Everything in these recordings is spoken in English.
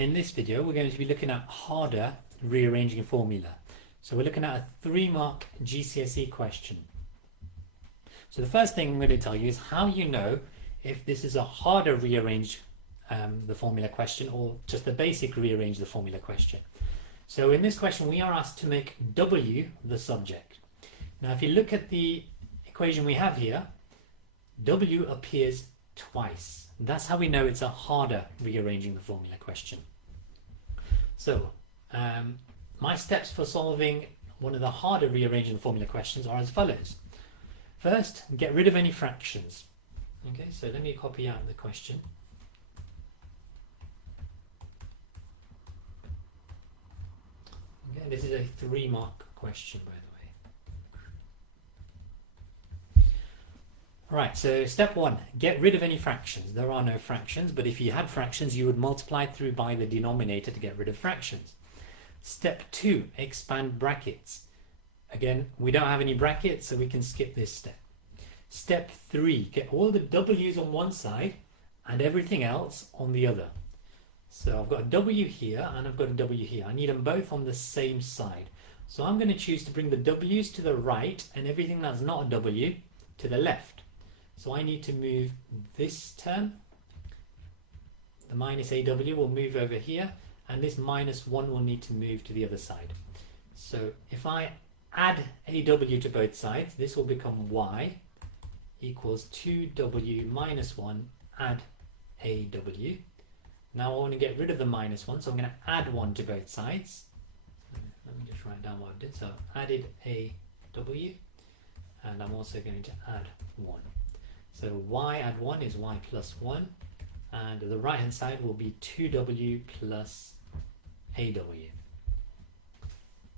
In this video we're going to be looking at harder rearranging formula. So we're looking at a 3-mark GCSE question. So the first thing I'm going to tell you is how you know if this is a harder rearrange the formula question or just a basic rearrange the formula question. So in this question we are asked to make W the subject. Now if you look at the equation we have here, W appears twice. That's how we know it's a harder rearranging the formula question. So my steps for solving one of the harder rearranging the formula questions are as follows. First, get rid of any fractions. Okay, so let me copy out the question. Okay, this is a 3-mark question, by the way. Right, so step 1, get rid of any fractions. There are no fractions, but if you had fractions, you would multiply through by the denominator to get rid of fractions. Step 2, expand brackets. Again, we don't have any brackets, so we can skip this step. Step 3, get all the W's on one side and everything else on the other. So I've got a W here and I've got a W here. I need them both on the same side. So I'm going to choose to bring the W's to the right and everything that's not a W to the left. So I need to move this term. The minus AW will move over here and this minus 1 will need to move to the other side. So if I add AW to both sides, this will become Y equals 2W minus 1 add AW. Now I want to get rid of the minus 1, so I'm going to add 1 to both sides. Let me just write down what I did. So I've added AW and I'm also going to add 1. So Y add 1 is Y plus 1 and the right hand side will be 2W plus AW.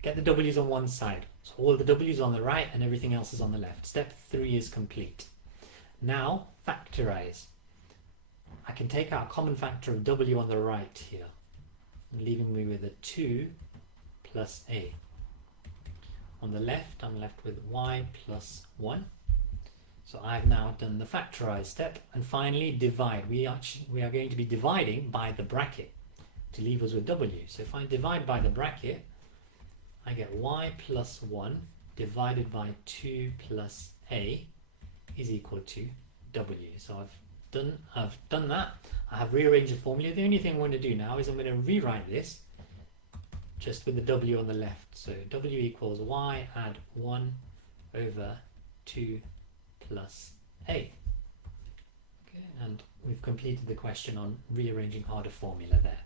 Get the W's on one side. So all the W's on the right and everything else is on the left. Step 3 is complete. Now factorize. I can take out a common factor of W on the right here, leaving me with a 2 plus A. On the left, I'm left with Y plus 1. So I've now done the factorize step, and finally divide. We are going to be dividing by the bracket to leave us with W. So if I divide by the bracket, I get Y plus 1 divided by 2 plus A is equal to W. So I've done that. I have rearranged the formula. The only thing I want to do now is I'm going to rewrite this just with the W on the left. So W equals Y add 1 over 2 plus A. Okay, and we've completed the question on rearranging harder formula there.